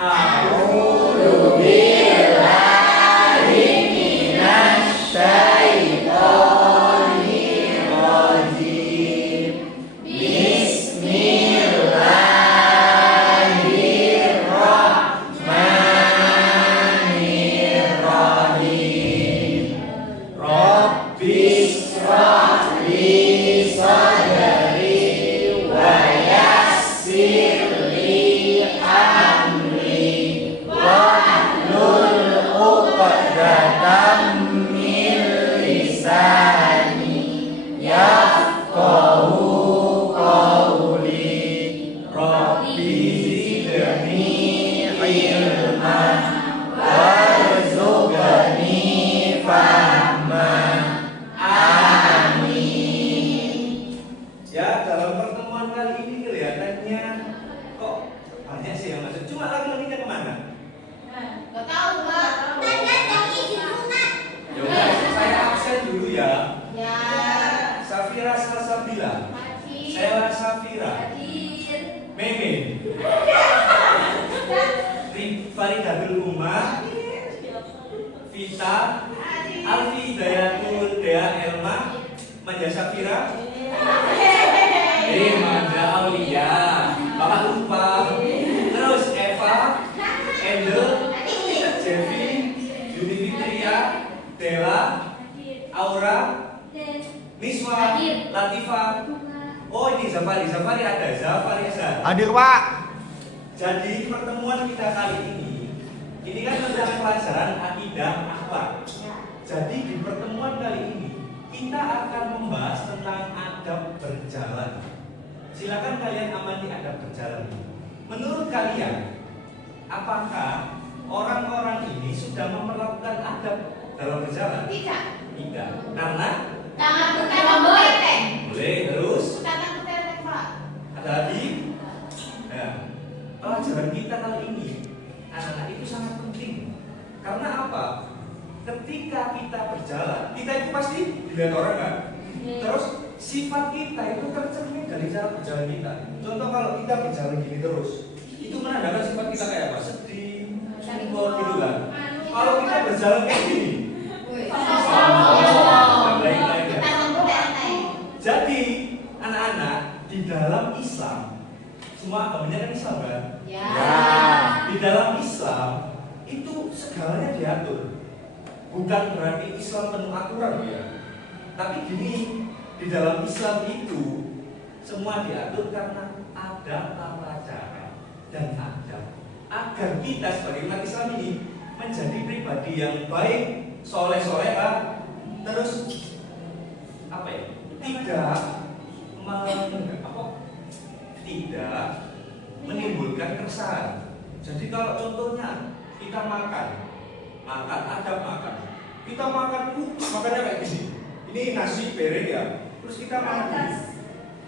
A'udzu billahi minasy syaithanir rajim. Bismillahirrahmanirrahim. Rabbis shrah li sadri wa yassir li amri wahlul 'uqdatam min lisani yafqahu qawli. Rabbi zidni ilman warzuqni fahman. Amin. Ya, dalam pertemuan kali ini kelihatannya kok banyak sih yang masuk. Cuma laki-lakinya kemana? Gak tahu, Pak. Ya udah, saya absen dulu ya. Ya. Safira Salsabila, Hadir. Sela Safira, Hadir. Meme, Faridatul Umar, Vita, Alfi Hidayatul Dea Elma, Manja Safira, Manja Aulia, Bapak lupa. Terus Eva, Endel, Jevi, Yudi Fitria, Dela, Aura, Niswa, Latifa. Oh ini Zafari ada, Zafari Azhar. Hadir, Pak. Jadi pertemuan kita kali ini kan tentang pelajaran akidah akhlak. Jadi di pertemuan kali ini kita akan membahas tentang adab berjalan. Silakan kalian amati adab berjalan. Menurut kalian, apakah orang-orang ini sudah memperlakukan adab dalam berjalan? Tidak. Tidak. Karena Tangan berkata boleh. boleh terus. Tangan berkata, Pak. Ada lagi? Nah, pelajaran kita kali ini anak-anak itu sangat penting. Karena apa? Ketika kita berjalan, kita itu pasti dilihat orang kan? Terus sifat kita itu tercermin dari cara berjalan kita. Contoh kalau kita berjalan gini terus, itu menandakan sifat kita kayak apa? Sedih, syukur gitu kan? Kalau kita berjalan kayak gini, baik-baik ya. Jadi anak-anak di dalam Islam, semua agamanya kan Islam kan? Ya. Di dalam Islam itu segalanya diatur. Bukan berarti Islam penuh aturan ya. Tapi gini, di dalam Islam itu semua diatur karena ada tata cara dan adab agar kita sebagai umat Islam ini menjadi pribadi yang baik, soleh-soleha, terus apa ya? Tidak menimbulkan keresahan. Jadi kalau contohnya kita makan adab makan. Kita makannya kayak gini. Ini nasi piring ya. Terus kita makan.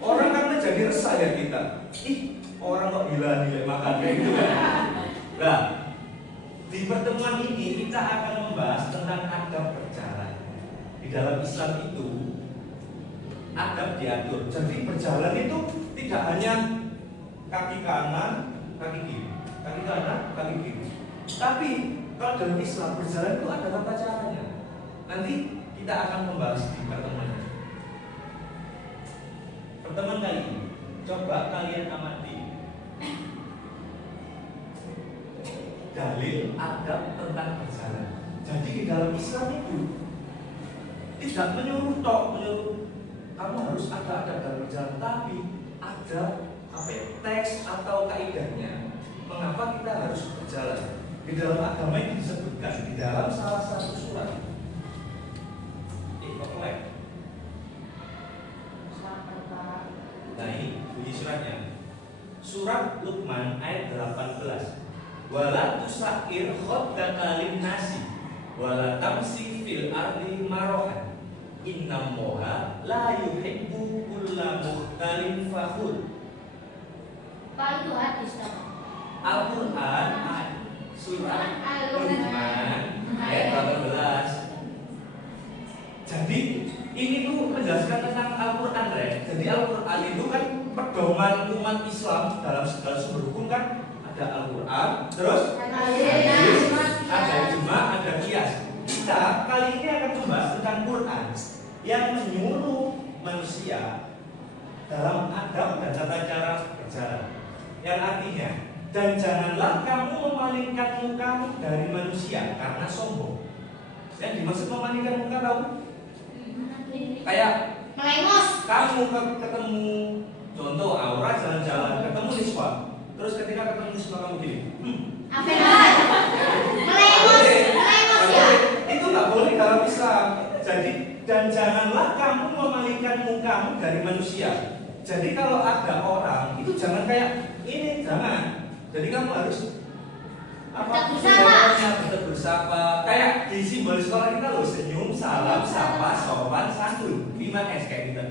Orang kan menjadi resah ya kita. Orang kok gila nih makan kayak gitu kan. Nah, di pertemuan ini kita akan membahas tentang adab berjalan. Di dalam Islam itu adab diatur. Jadi berjalan itu tidak hanya kaki kanan, kaki kiri, kaki kanan, kaki kiri. Tapi kalau dalam Islam berjalan itu ada tata caranya. Nanti kita akan membahas di pertemuan ini. Pertemuan kali ini, coba kalian amati dalil adab tentang berjalan. Jadi di dalam Islam itu tidak menyuruh kamu harus ada dalam berjalan, tapi ada teks atau kaidahnya mengapa kita harus berjalan. Di dalam agama ini disebutkan di dalam salah satu surat. Nah ini bunyi suratnya. Surat Luqman ayat 18. Wala tusakir khaddaka lin-nasi wala tamsi fil ardi marahan. Innallaha la yuhibbu kulla mukhtalin fakhur. Pak itu hadis dong. Al-Qur'an surat Luqman ayat 18. Jadi ini tuh menjelaskan tentang Al-Qur'an, Re. Jadi Al-Qur'an itu kan pedoman umat Islam dalam segala sumber hukum kan ada Al-Qur'an. Quran, terus ada ijma', ada qiyas. Kita kali ini akan membahas tentang Quran yang menyuruh manusia dalam adab dan tata cara berjalan. Yang artinya, dan janganlah kamu memalingkan mukamu dari manusia karena sombong. Yang dimaksud memalingkan muka tahu? Kayak Melengos. kamu ketemu, contoh Aura jalan-jalan, ketemu Niswa. Terus ketika ketemu Niswa kamu gini, Apa namanya? Melengos. Melengos ya. itu nggak boleh dalam Islam. Jadi dan janganlah kamu memalingkan mukamu dari manusia. Jadi kalau ada orang itu jangan kayak ini, jangan. Jadi kamu harus bersapa. Kayak di simbol sekolah kita loh, senyum, salam, sapa, sopan, santun, 5S kayak gitu.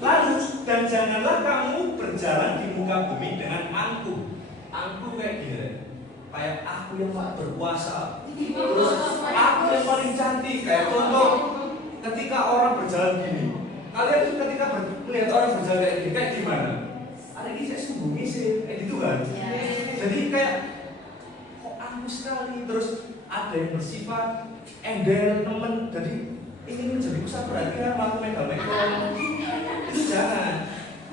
Lalu dan janganlah kamu berjalan di muka bumi dengan angkuh. Angkuh kayak gini. Kayak aku yang tak berkuasa. Terus aku yang paling cantik. Kayak contoh ketika orang berjalan gini. Kalian tuh ketika melihat orang berjalan kayak gini, kayak gimana? Ada ini saya sembunyi sih, kayak gitu kan? Jadi kayak kok angkuh sekali. Terus ada yang bersifat endel, temen. Jadi ingin menjadi pusat perhatian, lalu megal-megal. Itu jangan.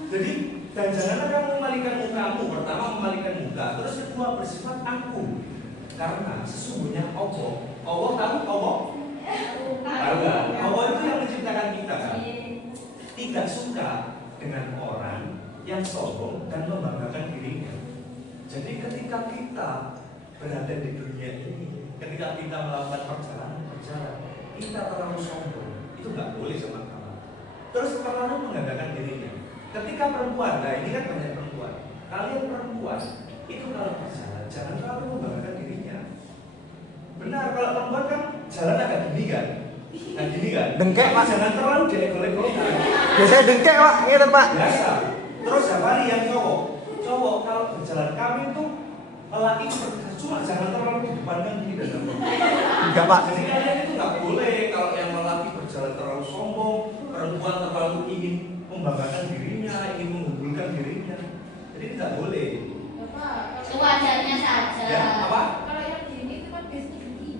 Jadi dan janganlah kamu memalingkan mukamu. Pertama memalingkan muka, terus kedua bersifat angkuh. Karena sesungguhnya Allah tahu Allah? Tahu nggak? Allah itu yang menciptakan kita kan? Tidak suka dengan orang yang sombong dan membanggakan dirinya. Jadi ketika kita berada di dunia ini, ketika kita melakukan perjalanan, kita terlalu sombong, itu nggak boleh sama kamu. Terus terlalu mengandalkan dirinya. Ketika perempuan, nah ini kan banyak perempuan. Kalian perempuan itu kalau berjalan jangan terlalu membanggakan dirinya. Benar, kalau perempuan kan jalan agak gini kan, nah gini kan. Dengkek Pak. Jangan terlalu diegol-egolkan. Biasanya dengkek Pak, gitu Pak. Biasa. Terus Jafari yang cowok kalau berjalan kami itu lelaki cuma jangan terlalu di depan kan gini dan apa. Enggak Pak. Jadi kalian itu nggak boleh kalau yang lelaki berjalan terlalu sombong, perempuan terlalu ingin membanggakan dirinya, ingin mengunggulkan dirinya. Jadi tidak boleh. Sewajarnya saja. Ya, apa? Kalau yang gini itu kan biasanya begini.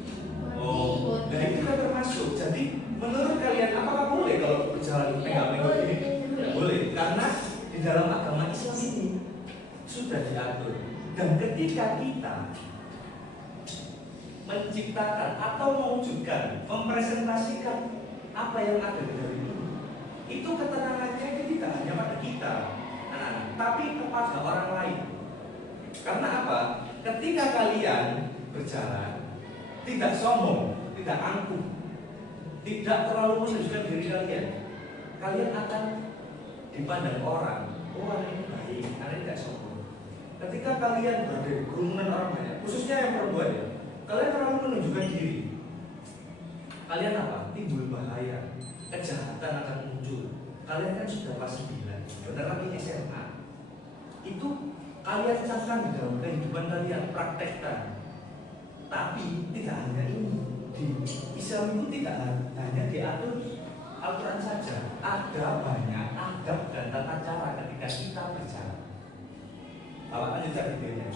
Oh, dan itu kan termasuk. Jadi menurut kalian apakah boleh kalau berjalan pegang-pegang ini? Tidak boleh, karena di dalam agama Islam ini sudah diatur. Dan ketika kita menciptakan atau mewujudkan, mempresentasikan apa yang ada di dalam itu ketenangannya tidak hanya pada kita, tapi kepada orang lain. Karena apa? Ketika kalian berjalan tidak sombong, tidak angkuh, tidak terlalu menunjukkan diri kalian akan dipandang orang ini baik, karena tidak sombong. Ketika kalian berada di kerumunan orang banyak, khususnya yang perempuan ya, kalian terlalu menunjukkan diri. Kalian apa? Timbul bahaya, kejahatan akan muncul. Kalian kan sudah kelas 9, bentar lagi SMA. Itu kalian camkan di dalam kehidupan kalian, praktekkan. Tapi tidak hanya ini, di Islam itu tidak hanya diatur Al-Quran saja, ada banyak adab dan tata cara ketika kita berjalan. Awak lanjut cari videonya.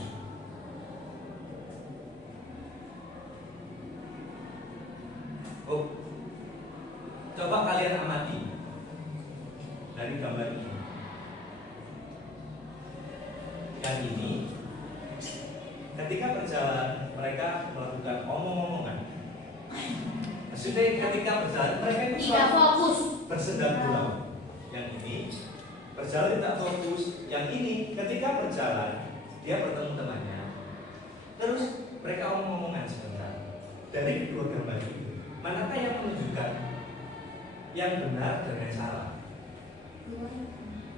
Oh, coba kalian amati dari gambar ini. Yang ini, ketika berjalan mereka melakukan omong-omongan. Maksudnya ketika berjalan mereka itu Tidak fokus. bersendang gurau. Yang ini berjalan tidak fokus. Yang ini ketika berjalan dia bertemu temannya. Terus mereka omong-omongan sebentar. Dari kedua gambar itu, manakah yang menunjukkan yang benar dan yang salah?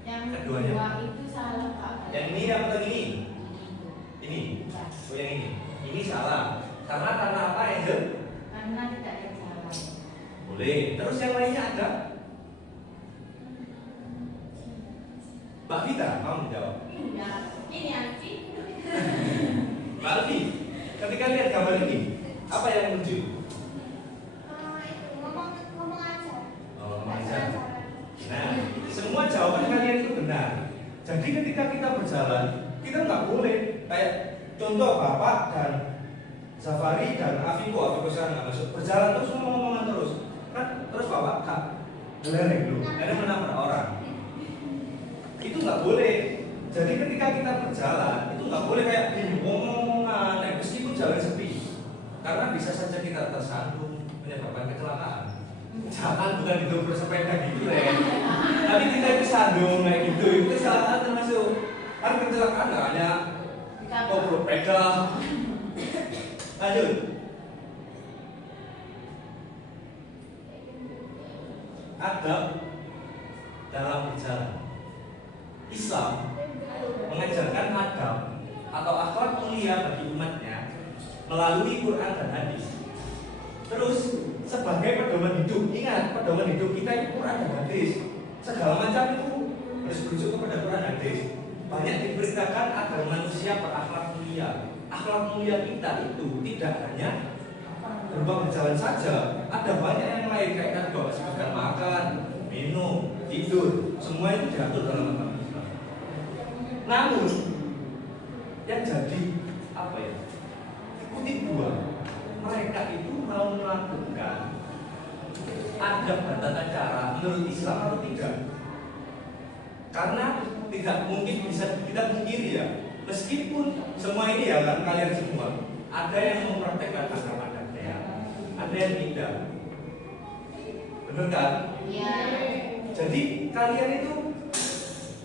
Yang Keduanya. kedua itu salah Pak. Yang ini apa ini? Ini. Oh yang ini. Ini salah. Karena apa Angel? Karena tidak ada jalan. Boleh. Terus yang lainnya ada? Mbak Vita, mau menjawab? Iya. Ini Anci. Mbak Alfi, ketika lihat gambar ini, apa yang muncul? Itu ngomong aja. Oh, macam. Nah, semua jawaban kalian itu benar. Jadi ketika kita berjalan, kita nggak boleh kayak contoh Bapak dan Zafari dan Afiko sekarang nggak masuk, berjalan terus ngomong-ngomongan terus, kan terus Bapak kak gelereng dulu, akhirnya menabrak orang. Itu nggak boleh. Jadi ketika kita berjalan itu nggak boleh kayak ngomong-ngomongan, meskipun jalan sepi, karena bisa saja kita tersandung menyebabkan kecelakaan. Jangan bukan itu bersepeda gitu ya. Tapi kita disandung kayak gitu, itu kecelakaan termasuk. Kan kecelakaan nggak hanya ngobrol peda. Lanjut. Adab dalam berjalan. Islam mengajarkan adab atau akhlak mulia bagi umatnya melalui Quran dan hadis. Terus sebagai pedoman hidup, ingat pedoman hidup kita itu Quran dan hadis. Segala macam itu harus merujuk kepada Quran dan hadis. Banyak diperintahkan agar manusia berakhlak mulia. Akhlak mulia kita itu tidak hanya berupa berjalan saja, ada banyak yang lain kayak tadi Bapak sebutkan makan, minum, tidur, semua itu diatur dalam agama Islam. Namun yang jadi apa ya? Kutip dua, mereka itu mau melakukan adab dan tata cara menurut Islam atau tidak? Karena tidak mungkin bisa kita pungkiri ya, meskipun semua ini ya kan kalian semua ada yang mempraktekkan agama adatnya, ada yang tidak, benar kan? Iya. Jadi kalian itu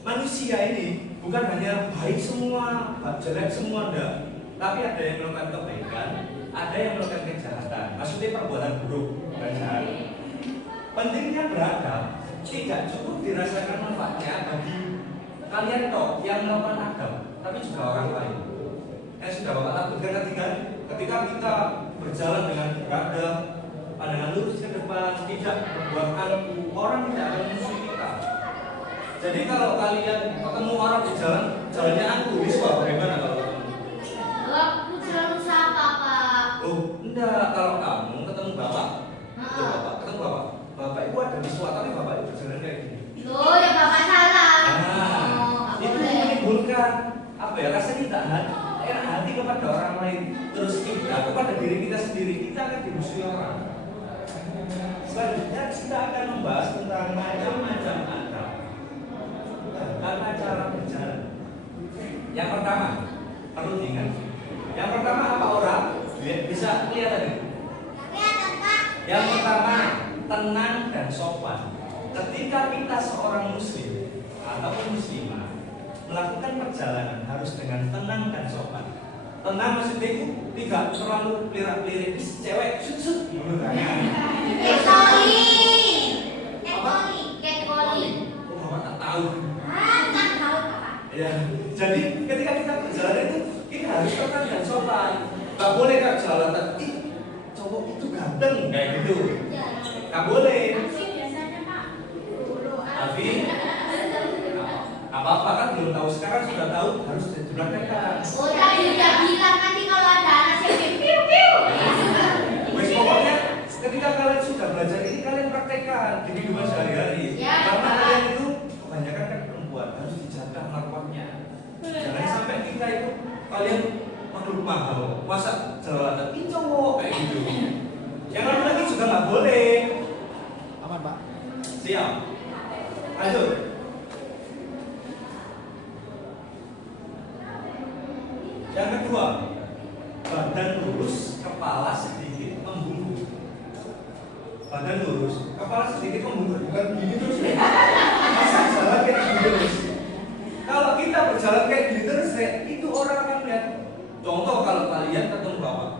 manusia ini bukan hanya baik semua, jelek semua enggak, tapi ada yang melakukan kebaikan, ada yang melakukan kejahatan, maksudnya perbuatan buruk dan jahat. Pentingnya beradab tidak cukup dirasakan manfaatnya bagi kalian toh yang melakukan adab, tapi juga orang lain. Yang sudah Bapak lakukan ketika kita berjalan dengan beradab, pandangan lurus ke depan, tidak berbuat angku, orang tidak akan memusuhi kita. Jadi kalau kalian ketemu orang di jalan, jalannya angku, biswa bagaimana kalau ketemu? Aku selalu sapa, Pak. Oh, enggak, kalau kamu ketemu Bapak, ketemu Bapak itu ada biswa, tapi Bapak itu berjalan kayak gini. Loh, ya Bapak salah. Nah, itu menimbulkan apa ya, rasa tidak enak hati kepada orang lain, terus kita kepada diri kita sendiri, kita akan dimusuhi orang. Selanjutnya kita akan membahas tentang macam-macam adab dan tata cara berjalan. Yang pertama perlu diingat. Yang pertama apa orang? Bisa lihat tadi. Yang pertama tenang dan sopan. Ketika kita seorang muslim ataupun muslimah melakukan perjalanan harus dengan tenang dan sopan. Tenang maksudnya itu tidak terlalu lirak-lirik cewek sut-sut gitu kan. Catcalling. Oh, Bapak tak tahu. Tak tahu, Pak. Ya, jadi ketika kita berjalan itu kita harus tenang dan sopan. Gak boleh kan jalan tadi cowok itu ganteng kayak gitu. Gak boleh. Aksi biasanya Pak. Tapi apa-apa kan belum tahu, sekarang sudah tahu harus dipraktekkan. Oh, tadi udah bilang nanti kalau ada anak yang piu-piu. Wes pokoknya ketika kalian sudah belajar ini kalian praktekkan di kehidupan sehari-hari. Ya, Karena Pak. kalian itu kebanyakan kan perempuan harus dijaga marwahnya. Jangan sampai kita itu kalian waduh mahal, masa jalan ini cowok kayak gitu. Yang laki-laki juga nggak boleh. Aman, Pak. Siap. Lanjut. Yang kedua, badan lurus, kepala sedikit membungkuk. Badan lurus, kepala sedikit membungkuk, bukan gini terus ya. Masa jalan kayak gini terus. Kalau kita berjalan kayak gini terus ya, itu orang akan lihat. Contoh kalau kalian ketemu Bapak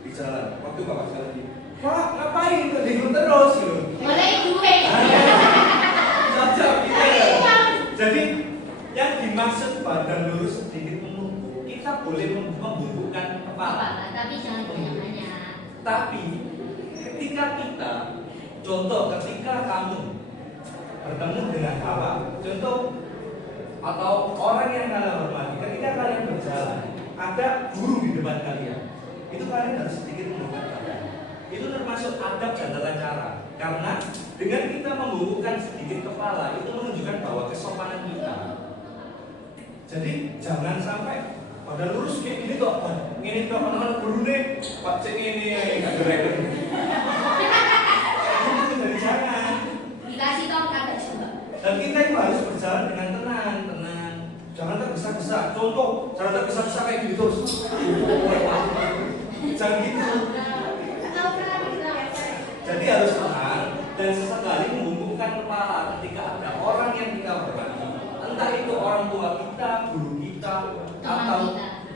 di jalan, waktu Bapak jalan di, Pak ngapain tadi terus gitu. Boleh duit. Jajak gitu ya. Jadi yang dimaksud badan lurus sedikit membungkuk, kita boleh membungkukkan kepala. Tapi jangan banyak-banyak. Tapi ketika kita, contoh ketika kamu bertemu dengan kawan, contoh atau orang yang kalian hormati, ketika kalian berjalan, ada guru di depan kalian, itu kalian harus sedikit membungkukkan badan. Itu termasuk adab dan tata cara. Karena dengan kita membungkukkan sedikit kepala, itu menunjukkan bahwa kesopanan kita. Jadi jangan sampai Padahal lurus kayak gini toh, ini toh anak guru nih, Pak cek ini nggak keren. Itu dari jangan. Dikasih tongkat coba. Dan kita itu harus berjalan dengan tenang. Jangan tergesa-gesa. Contoh, jangan tergesa-gesa kayak gitu terus. Jangan gitu. Jadi harus tenang dan sesekali membungkukkan kepala ketika ada orang yang kita hormati. Entah itu orang tua kita, guru kita, atau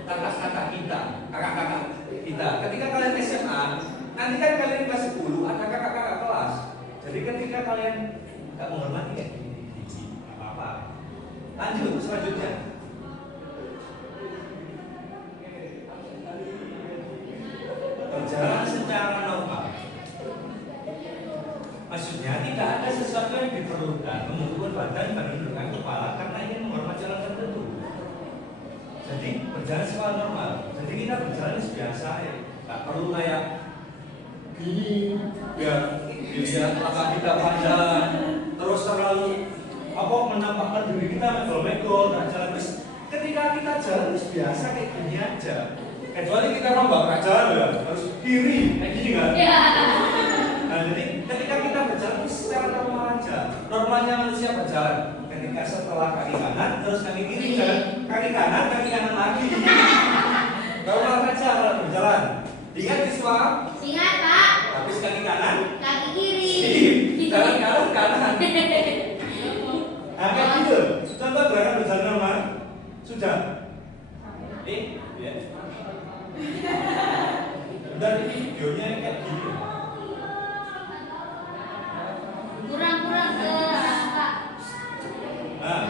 kakak-kakak kita, kakak-kakak kita. Ketika kalian SMA, nanti kan kalian kelas 10 ada kakak-kakak kelas. Jadi ketika kalian nggak menghormati kayak gini, apa-apa. Lanjut selanjutnya. Berjalan secara normal. Maksudnya tidak ada sesuatu yang diperlukan membentukkan badan menundukkan kepala karena ingin menghormati jalan tertentu. Jadi berjalan secara normal. Jadi kita berjalan biasa ya. Tak perlu kayak gini biar dilihat langkah kita panjang terus terlalu menampakkan diri kita megol-megol dan jalan terus. Ketika kita jalan biasa kayak gini aja. Kecuali kita rombak jalan ya harus kiri kayak gini kan. Nah jadi ketika kita berjalan secara normal aja. Normalnya manusia berjalan. Ketika setelah kaki kanan terus kaki kiri jalan kaki kanan lagi. Normal saja kalau berjalan. Ingat siswa? Ingat Pak. Habis kaki kanan, kaki kiri. Jalan kanan. Nah kayak gitu. Contoh gerakan berjalan normal. Sudah. Ya. Dan ini videonya kayak gini. Kurang ke atas Pak. Nah.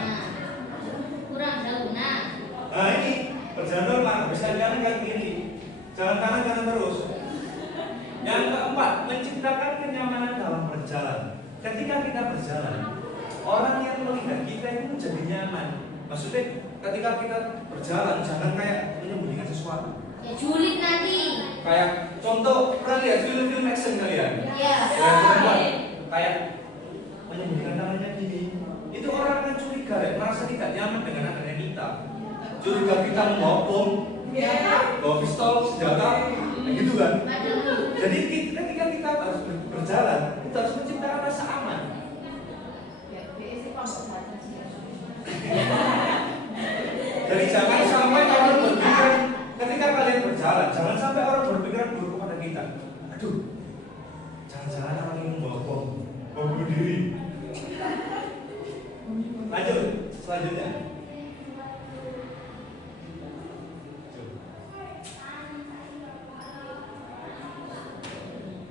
Kurang jauh. Nah ini berjalan normal. Bisa jalan kaki kiri. Jalan kanan terus. Yang keempat, menciptakan kenyamanan dalam berjalan. Ketika kita berjalan, orang yang melihat kita itu menjadi nyaman. Maksudnya, ketika kita berjalan, jangan kayak menyembunyikan sesuatu. Ya julid nanti. Kayak contoh, pernah lihat film-film action kalian? Iya. Kayak menyembunyikan tangannya gini. Itu orang akan curiga, merasa tidak nyaman dengan adanya kita. Curiga kita membawa bom, bawa pistol, senjata, kayak gitu kan? Jadi ketika kita harus berjalan, kita harus menciptakan rasa aman. Jadi jangan sampai orang berpikir ketika kalian berjalan, jangan sampai orang berpikiran buruk kepada kita. Aduh, jangan-jangan orang ini membawa bom bunuh diri. Lanjut, selanjutnya.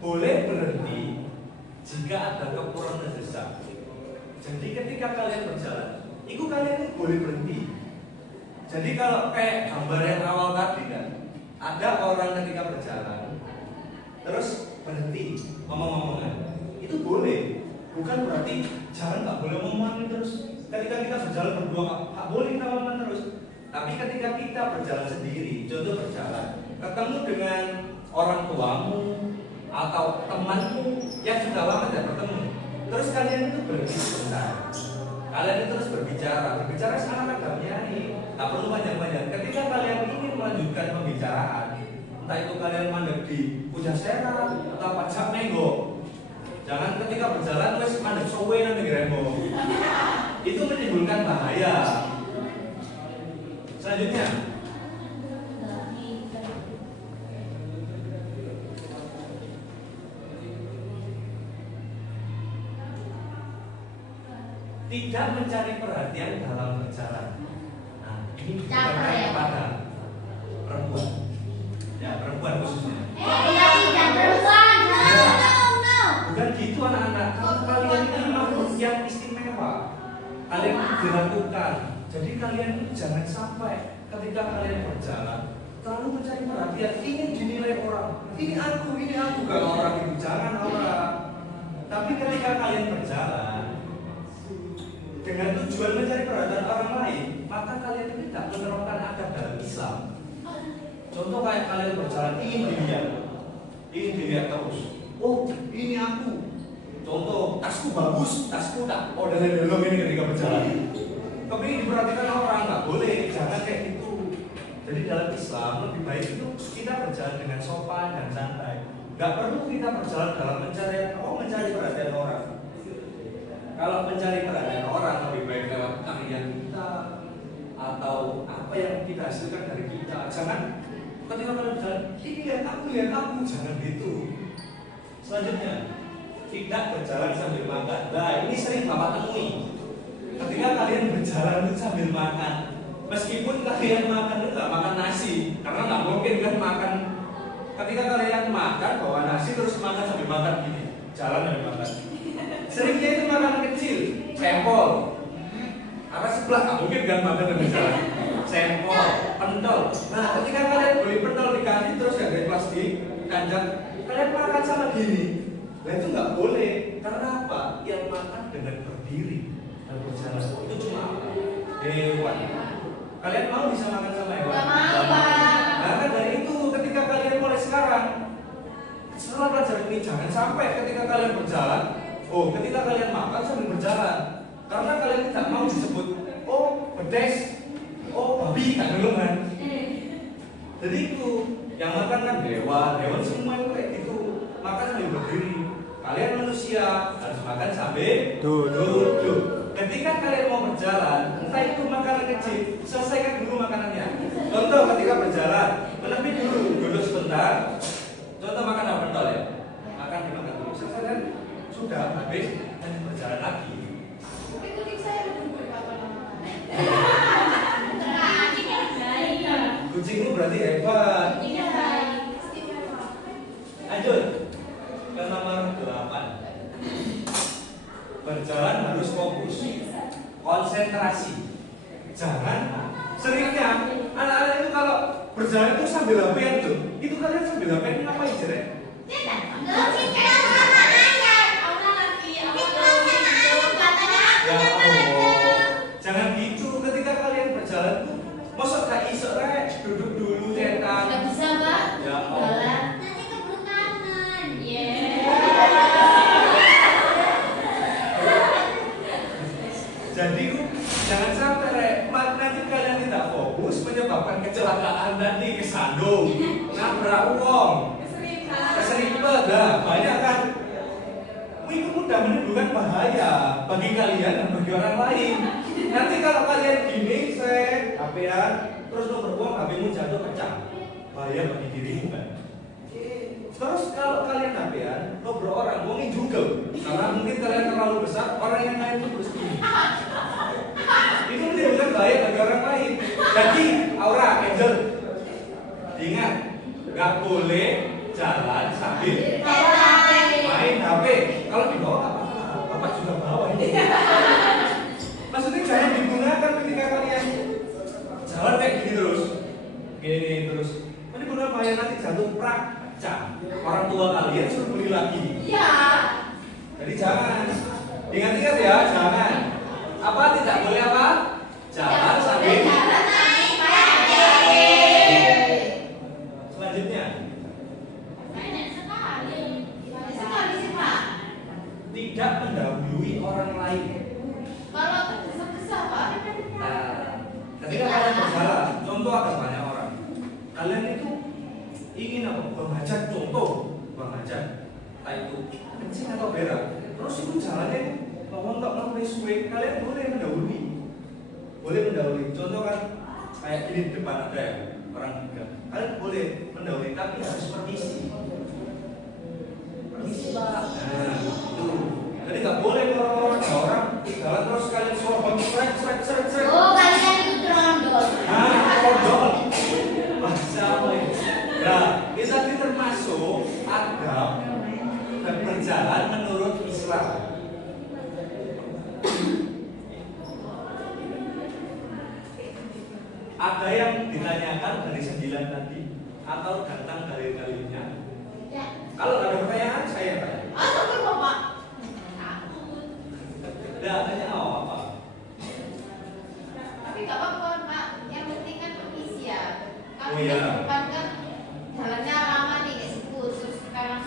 Boleh berhenti jika ada keperluan mendesak. Jadi ketika kalian berjalan, itu kalian boleh berhenti. Jadi kalau kayak gambar yang awal tadi kan, ada orang ketika berjalan, terus berhenti ngomong-ngomongan, itu boleh. Bukan berarti jangan nggak boleh ngomongin terus. Ketika kita berjalan berdua nggak boleh kita ngomong terus. Tapi ketika kita berjalan sendiri, contoh berjalan, ketemu dengan orang tuamu atau temanmu yang sudah lama tidak bertemu, terus kalian itu berhenti sebentar. Kalian itu terus berbicara sangat damai, tak perlu panjang-panjang. Ketika kalian ingin melanjutkan pembicaraan, entah itu kalian mandek di Pujasera atau Pajak Menggo, jangan ketika berjalan terus mandek sowe nanti Grembo. Itu menimbulkan bahaya. Selanjutnya, tidak mencari perhatian dalam berjalan. Nah, ini bukan kepada perempuan. Ya, perempuan khususnya. Tidak perempuan. No. Bukan gitu anak-anak. Kalian ini makhluk yang istimewa. Kalian itu dilakukan. Jadi kalian itu jangan sampai ketika kalian berjalan terlalu mencari perhatian, ingin dinilai orang. Ini aku. Kalau orang itu jangan orang. Tapi ketika kalian berjalan dengan tujuan mencari perhatian orang lain, maka kalian itu tidak menerapkan adab dalam Islam. Contoh kayak kalian berjalan ingin dilihat terus. Oh, ini aku. Contoh, tasku bagus, tasku tak. Oh, dari dalam ini ketika berjalan. Tapi diperhatikan orang nggak boleh, jangan kayak gitu. Jadi dalam Islam lebih baik itu kita berjalan dengan sopan dan santai. Gak perlu kita berjalan dalam mencari perhatian orang. Kalau mencari perhatian orang lebih baik lewat karya kita atau apa yang kita hasilkan dari kita. Jangan ketika kalian berjalan, ini lihat aku, jangan gitu. Selanjutnya, tidak berjalan sambil makan. Nah, ini sering Bapak temui. Ketika kalian berjalan itu sambil makan, meskipun kalian makan itu nggak makan nasi, karena nggak mungkin kan makan. Ketika kalian makan bawa nasi terus makan sambil makan gini, jalan sambil makan. Seringnya itu makanan kecil, sempol. Apa sebelah nggak mungkin kan makan sambil jalan. Sempol, pentol. Nah, ketika kalian beli pentol dikasih terus ya dari plastik, kanjang, kalian makan sama gini. Nah itu nggak boleh. Karena apa? Yang makan dengan berdiri dan berjalan itu cuma hewan. Kalian mau bisa makan sama hewan? Nggak mau, Pak. Nah, dari itu ketika kalian mulai sekarang setelah pelajaran ini jangan sampai ketika kalian berjalan, ketika kalian makan sambil berjalan, karena kalian tidak mau disebut bedes, babi kan dulu kan. Jadi itu yang makan kan hewan semua itu kayak gitu, makan sambil berdiri. Kalian manusia harus makan sambil duduk. Ketika kalian mau berjalan, entah itu makanan kecil, selesaikan dulu makanannya. Contoh ketika berjalan, menepi dulu, duduk sebentar. Contoh makan apa pentol ya? Dimakan dulu. Selesaikan, sudah habis, dan berjalan lagi. Kucing saya udah bubur kapan? Kucingmu berarti hebat. Kucingnya baik, istimewa. Lanjut ke nomor 8. Berjalan harus fokus, konsentrasi. Jangan seringnya anak-anak itu kalau berjalan itu sambil HP-an tuh. Itu kalian sambil HP-an ngapain sih, Rek? Ya Allah, jangan gitu. Ketika kalian berjalan tuh, masa gak iso, Rek? Duduk dulu, cetak. Nggak bisa, Pak. Ya Allah. Jalan. Nanti keburu kangen. Jadi jangan sampai Rek, nanti kalian tidak fokus menyebabkan kecelakaan tadi, kesandung, nabrak uang, keseripet, banyak kan. Itu mudah menimbulkan bahaya bagi kalian dan bagi orang lain. Nanti kalau kalian gini, HP-an, terus nomor uang HP-mu jatuh pecah, bahaya bagi dirimu kan. Terus kalau kalian HP-an, ngobrol orang, ngomongin juga, karena mungkin kalian terlalu besar, orang yang lain itu terus gini. Itu menimbulkan bahaya bagi orang lain. Jadi, Aura, Angel, ingat, nggak boleh jalan sambil main HP. Kalau dibawa nggak apa-apa, Bapak juga bawa ini. Maksudnya jangan digunakan ketika kalian jalan kayak gini terus, menimbulkan bahaya nanti jatuh prak, pecah. Orang tua kalian suruh beli lagi. Iya. Jadi jangan. Ingat-ingat ya, jangan. Apa tidak boleh apa? Jalan sambil. Selanjutnya, tidak mendahului orang lain. Kalau tergesa-gesa, Pak. Ketika kalian berjalan, contoh ada banyak orang. Kalian itu ingin apa? Menghajat contoh, menghajat, entah itu kencing atau berak. Terus itu jalannya ngomong tak mau suwe, kalian boleh mendahului. Contoh kan kayak ini di depan ada ya orang tiga. Kalian boleh mendahului, tapi harus permisi. Permisi Pak. Nah, itu. Jadi nggak boleh kalau ada orang jalan terus kalian sorban seret. Kalian itu trondol. Trondol. Bahasa apa ini? Nah, ini tadi termasuk adab dan berjalan menurut Islam. Ada yang ditanyakan dari 9 tadi atau datang dari dalilnya? Ya. Kalau ada pertanyaan saya tanya. Takut, Bapak. Tidak tanya apa? Tapi nggak apa-apa, Pak. Yang penting kan permisi ya. Kalau Oh, iya. di depan kan jalannya lama nih, kayak sebut terus sekarang.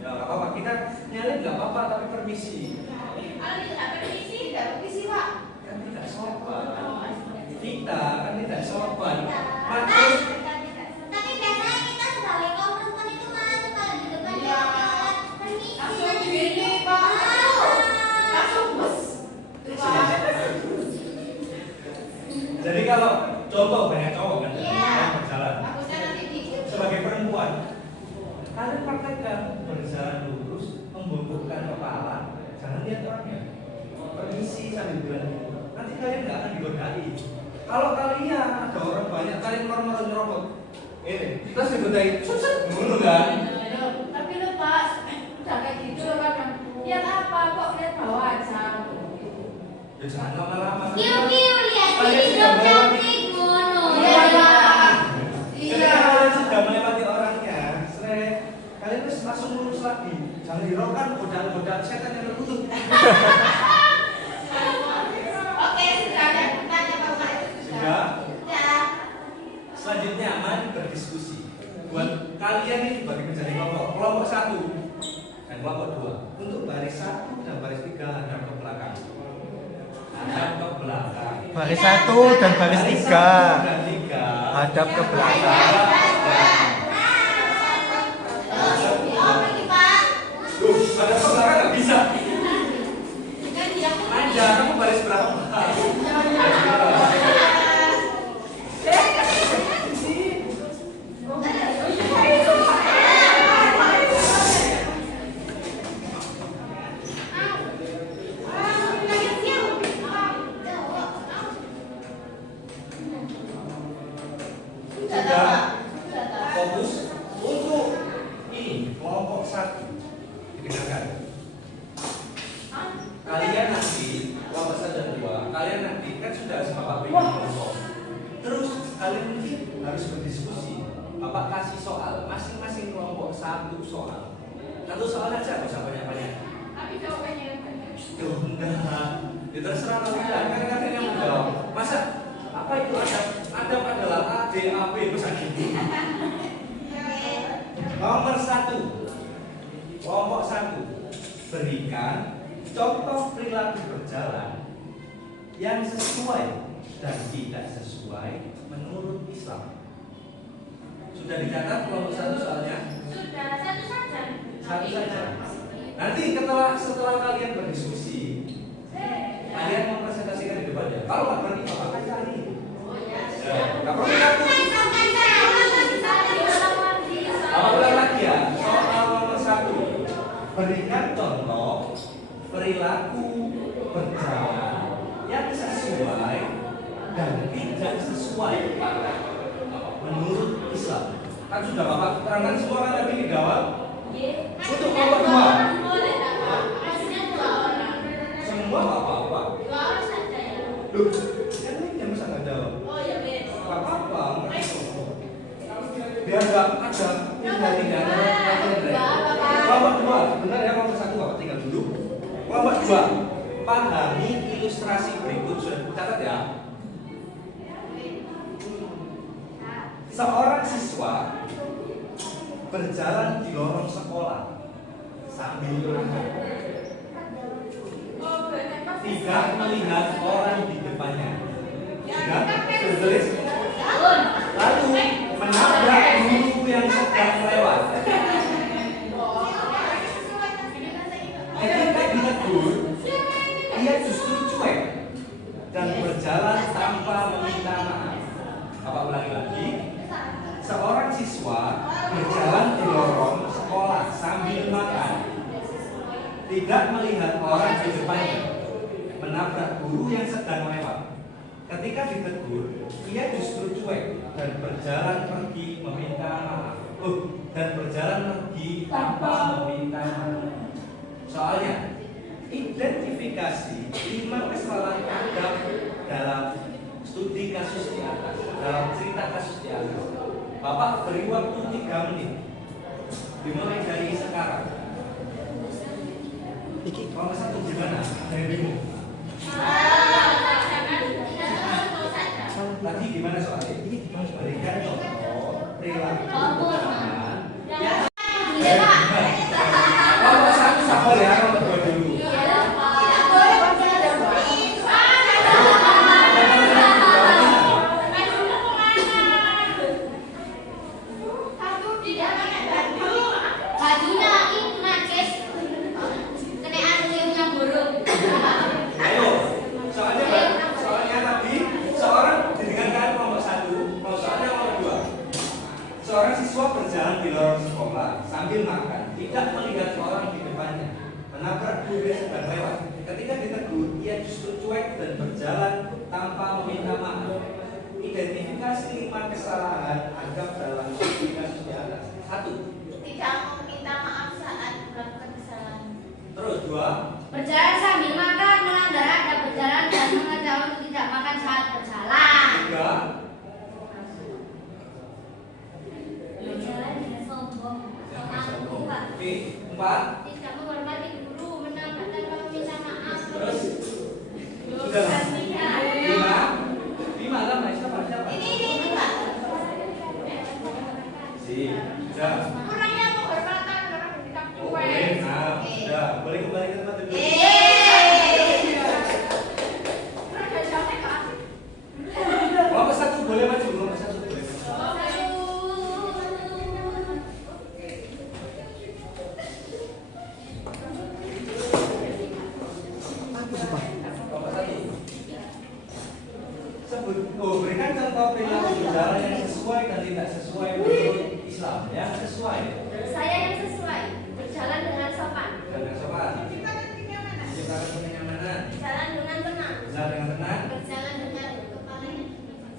Ya nggak apa-apa, kita nyalin nggak apa-apa tapi permisi. Kalau tidak permisi, Pak. Kan tidak sopan. Kita kan tidak sopan. Terus Tapi biasanya kita sebagai konsumen itu malah suka di depan Iya. jalan. Permisi. Langsung gini, Pak. Langsung bus. jadi kalau contoh banyak cowok kan Iya. yang berjalan Takutnya nanti dikit. sebagai perempuan, kalian praktekkan berjalan lurus, membungkukkan kepala, jangan lihat orangnya. Permisi sambil bilang gitu. Nanti kalian nggak akan digodai. Kalau kalian ada orang banyak, kalian normal nyerobot, ini terus digodai, dulu kan? Tapi lu Pak, udah kayak gitu lo kan. Ya apa kok lihat bawah aja. Ya jangan lama-lama. Piu-piu lihat Kalian ini sudah dong melewati. cantik ngono. Iya. Ketika kalian sudah melewati orangnya, seret, kalian terus langsung lurus lagi. Jangan hiraukan godaan-godaan setan yang terkutuk. Oke, sudah ada tanya Bapak itu sudah. Sudah. Sudah. Selanjutnya aman berdiskusi. Buat kalian ini dibagi menjadi kelompok 1 dan kelompok 2. Untuk baris 1 dan baris 3 hadap ke belakang. Hadap ke belakang. Baris 1 dan baris 3 dan 3 hadap ke belakang. Oh, pergi Pak. Duh, hadap ke belakang nggak bisa. Kan dia Manja, kamu baris berapa? Sudah fokus untuk ini kelompok 1. Didengarkan. Kalian nanti kelompok 1 dan 2, kalian nanti kan sudah sama Pak bikin kelompok. Terus kalian mungkin harus berdiskusi. Bapak kasih soal, masing-masing kelompok 1 soal. 1 soal aja, nggak usah banyak-banyak. tapi jawabannya yang benar. Duh, enggak. Ya terserah kalian, kan kalian yang menjawab. Masa apa itu adab adalah A, D, A, B, masa gitu. Nomor 1, kelompok 1, berikan contoh perilaku berjalan yang sesuai dan tidak sesuai menurut Islam. Sudah dicatat kelompok 1 soalnya? Sudah, satu saja. Satu saja. Nanti setelah kalian berdiskusi, kalian mempresentasikan di depan ya. Kalau nggak berani, Bapak akan cari. Ya, nggak perlu takut. Bapak ulang lagi ya. Soal nomor 1, berikan contoh perilaku berjalan yang sesuai dan tidak sesuai menurut Islam. Kan sudah Bapak terangkan semua kan tadi di awal. Untuk kelompok 2, semua nggak apa-apa. Loh, kan ini yang bisa nggak jawab. Nggak apa-apa. Biar nggak ada tidak kelompok 2, benar ya kelompok 1 Bapak tinggal dulu. Kelompok 2, pahami ilustrasi berikut, sudah dicatat ya. Seorang siswa berjalan di lorong sekolah sambil makan. Tidak melihat orang di depannya. Sudah tertulis. Lalu menabrak guru yang sedang lewat. Ketika ditegur, ia justru cuek dan berjalan tanpa meminta maaf. Apa ulangi lagi? Seorang siswa berjalan di lorong sekolah sambil makan, tidak melihat orang di depannya, menabrak guru yang sedang lewat. Ketika ditegur, ia justru cuek dan berjalan pergi meminta maaf. Dan berjalan pergi tanpa meminta maaf. Soalnya, identifikasi 5 kesalahan adab dalam studi kasus di atas, dalam cerita kasus di atas. Bapak beri waktu 3 menit, dimulai dari sekarang. Nomor 1 gimana? Darimu. Tadi gimana soalnya? Ini berikan contoh perilaku berjalan yang nomor 1 sabar ya, nomor 2 dulu. berjalan di lorong sekolah sambil makan, tidak melihat orang di depannya, menabrak guru yang sedang lewat. Ketika ditegur, ia justru cuek dan berjalan tanpa meminta maaf. Identifikasi 5 kesalahan anggap dalam kasus di atas. 1. Tidak meminta maaf saat melakukan kesalahan. Terus 2. Berjalan sambil makan, melanggar adab berjalan dan mengajak untuk tidak makan saat berjalan. 3. Berjalan dengan sombong. Sombong, Pak. Oke. 4. Tidak menghormati guru, menabrak tanpa meminta maaf. Terus sudah 5 lah, siapa? Ini, Pak. Sudah. Kurangnya penghormatan orang bersikap Oke, cuek. nah, sudah. Boleh kembali ke tempat duduk. Kelompok 1 boleh maju, kelompok 1 boleh maju. Kelompok 1. Berikan contoh perilaku berjalan yang sesuai dan tidak sesuai menurut Islam. Yang sesuai Saya yang sesuai, berjalan dengan sopan. dan yang sopan. Menciptakan kenyamanan. Jalan dengan tenang. Berjalan dengan tenang. Berjalan dengan kepalanya.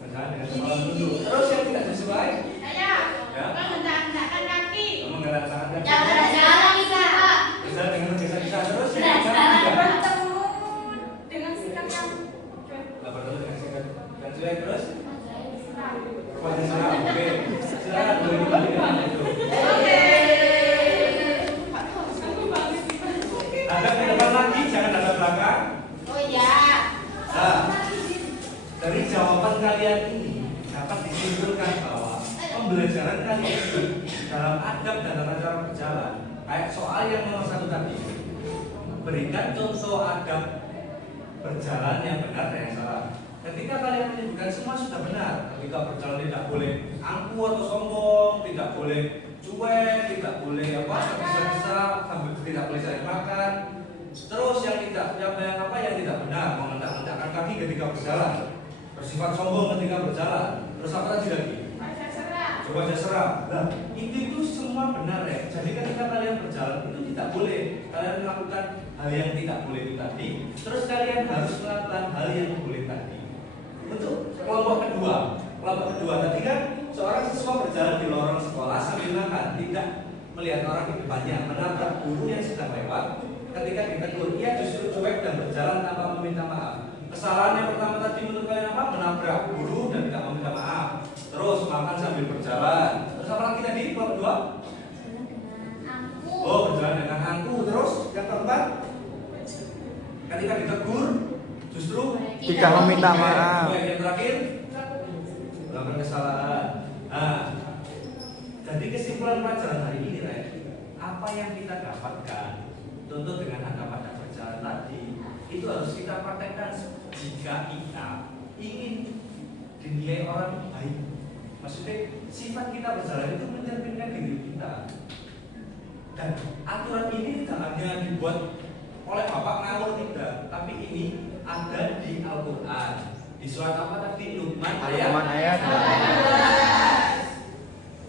Berjalan dengan kepala tunduk. Terus yang tidak sesuai, Saya ya, menghentak-hentakkan kaki. menggerak tangan kaki. Jangan jalan bisa. Berjalan dengan tergesa-gesa. Terus yang Tidak tidak jalan tidak. bertemu dengan sikap yang Nggak bertemu dengan sikap dan cuek. Terus wajah seram. Oke. Silakan boleh kembali ke tempat itu. Hadap ke depan lagi, jangan hadap belakang. Oh iya. Nah, dari jawaban kalian ini dapat disimpulkan bahwa pembelajaran kalian ini dalam adab dan tata cara berjalan, kayak soal yang nomor 1 tadi, berikan contoh adab berjalan yang benar dan yang salah. Ketika kalian menyebutkan semua sudah benar, ketika berjalan tidak boleh angku atau sombong, tidak boleh cuek, tidak boleh tergesa-gesa, sambil tidak boleh saling makan. Terus yang tidak benar, mengendak-endakkan kaki ketika berjalan, bersifat sombong ketika berjalan. Terus apa lagi? Coba aja seram. Nah, itu semua benar ya. Jadi ketika kalian berjalan itu tidak boleh kalian melakukan hal yang tidak boleh itu tadi. Terus kalian harus melakukan hal yang boleh tadi. Untuk kelompok kedua tadi kan seorang siswa berjalan di lorong sekolah sambil makan, tidak melihat orang di depannya, menabrak guru yang sedang lewat. Ketika ditegur, ia justru cuek dan berjalan tanpa meminta maaf. Kesalahan yang pertama tadi menurut kalian apa? Menabrak guru dan tidak meminta maaf. Terus makan sambil berjalan. Terus apa lagi tadi? Kelompok kedua? Oh, berjalan dengan angku. Terus yang keempat? Ketika ditegur, justru Tidak meminta maaf. Yang terakhir, melakukan kesalahan. Nah, jadi kesimpulan pelajaran hari ini, apa yang kita dapatkan, contoh dengan adab-adab berjalan tadi, itu harus kita praktekkan jika kita ingin dinilai orang baik. Maksudnya sifat kita berjalan itu mencerminkan diri kita. Dan aturan ini tidak hanya dibuat oleh Bapak ngawur tidak, tapi ini ada di Al-Quran. Di surat apa tadi? Luqman ayat.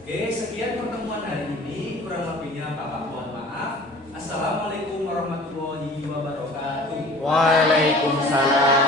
Oke, sekian pertemuan hari ini. Kurang lebihnya Bapak mohon maaf. Assalamualaikum warahmatullahi wabarakatuh. Waalaikumsalam.